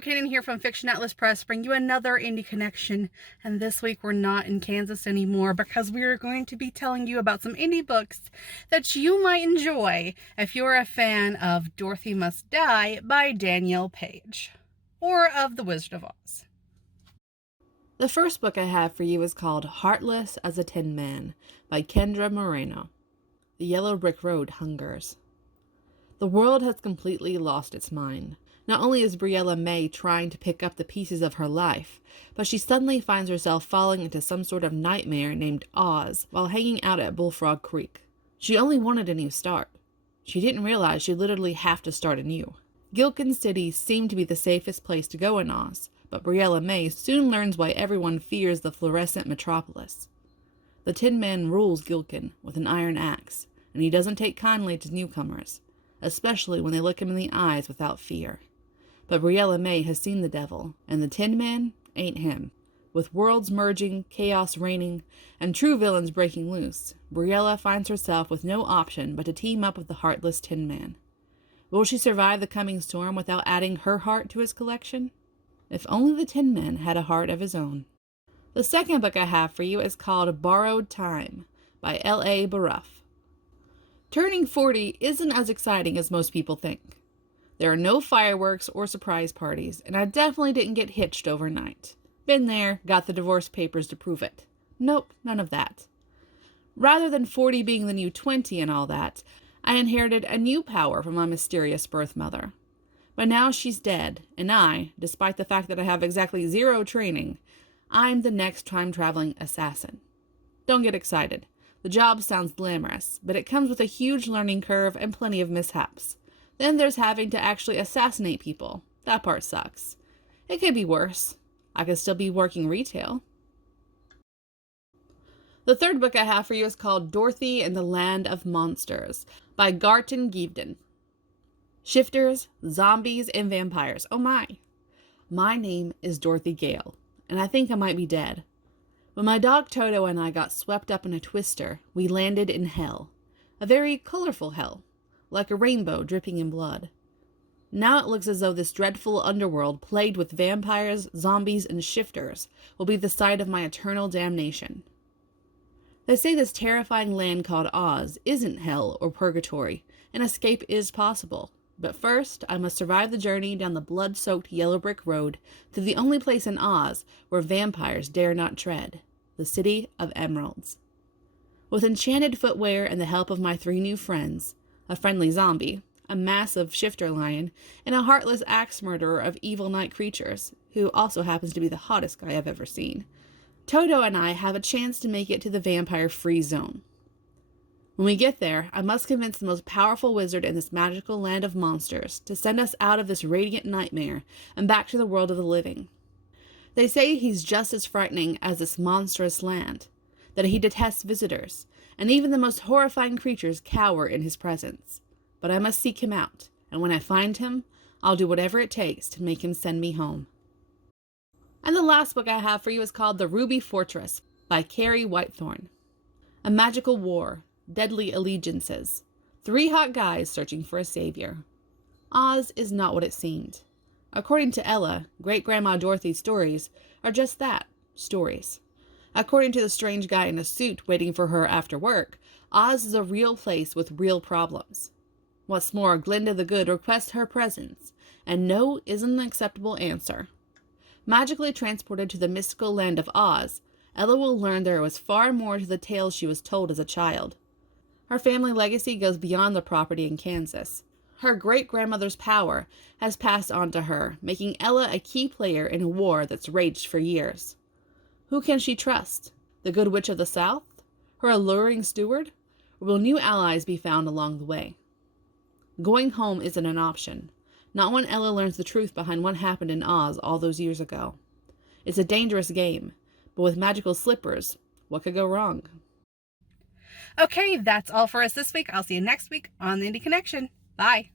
Kaden here from Fiction Atlas Press, bring you another indie connection. And this week we're not in Kansas anymore because we are going to be telling you about some indie books that you might enjoy if you're a fan of Dorothy Must Die by Danielle Page, or of The Wizard of Oz. The first book I have for you is called Heartless as a Tin Man by Kendra Moreno. The Yellow Brick Road hungers. The world has completely lost its mind. Not only is Briella May trying to pick up the pieces of her life, but she suddenly finds herself falling into some sort of nightmare named Oz while hanging out at Bullfrog Creek. She only wanted a new start. She didn't realize she'd literally have to start anew. Gillikin City seemed to be the safest place to go in Oz, but Briella May soon learns why everyone fears the fluorescent metropolis. The Tin Man rules Gillikin with an iron axe, and he doesn't take kindly to newcomers, especially when they look him in the eyes without fear. But Briella May has seen the devil, and the Tin Man ain't him. With worlds merging, chaos reigning, and true villains breaking loose, Briella finds herself with no option but to team up with the heartless Tin Man. Will she survive the coming storm without adding her heart to his collection? If only the Tin Man had a heart of his own. The second book I have for you is called Borrowed Time by L.A. Baruff. Turning 40 isn't as exciting as most people think. There are no fireworks or surprise parties, and I definitely didn't get hitched overnight. Been there, got the divorce papers to prove it. Nope, none of that. Rather than 40 being the new 20 and all that, I inherited a new power from my mysterious birth mother. But now she's dead, and I, despite the fact that I have exactly zero training, I'm the next time-traveling assassin. Don't get excited. The job sounds glamorous, but it comes with a huge learning curve and plenty of mishaps. Then there's having to actually assassinate people. That part sucks. It could be worse. I could still be working retail. The third book I have for you is called Dorothy and the Land of Monsters by Garton Geevden. Shifters, zombies, and vampires. Oh my. My name is Dorothy Gale, and I think I might be dead. When my dog Toto and I got swept up in a twister, we landed in hell. A very colorful hell, like a rainbow dripping in blood. Now it looks as though this dreadful underworld plagued with vampires, zombies, and shifters will be the site of my eternal damnation. They say this terrifying land called Oz isn't hell or purgatory, and escape is possible. But first, I must survive the journey down the blood-soaked yellow brick road to the only place in Oz where vampires dare not tread, the City of Emeralds. With enchanted footwear and the help of my 3 new friends, a friendly zombie, a massive shifter lion, and a heartless axe murderer of evil night creatures, who also happens to be the hottest guy I've ever seen, Toto and I have a chance to make it to the vampire-free zone. When we get there, I must convince the most powerful wizard in this magical land of monsters to send us out of this radiant nightmare and back to the world of the living. They say he's just as frightening as this monstrous land, that he detests visitors, and even the most horrifying creatures cower in his presence. But I must seek him out, and when I find him, I'll do whatever it takes to make him send me home. And the last book I have for you is called The Ruby Fortress by Carrie Whitethorn. A magical war, deadly allegiances, 3 hot guys searching for a savior. Oz is not what it seemed. According to Ella, Great-Grandma Dorothy's stories are just that, stories. According to the strange guy in a suit waiting for her after work, Oz is a real place with real problems. What's more, Glinda the Good requests her presence, and no isn't an acceptable answer. Magically transported to the mystical land of Oz, Ella will learn there was far more to the tales she was told as a child. Her family legacy goes beyond the property in Kansas. Her great-grandmother's power has passed on to her, making Ella a key player in a war that's raged for years. Who can she trust? The Good Witch of the South? Her alluring steward? Or will new allies be found along the way? Going home isn't an option, not when Ella learns the truth behind what happened in Oz all those years ago. It's a dangerous game, but with magical slippers, what could go wrong? Okay, that's all for us this week. I'll see you next week on the Indie Connection. Bye.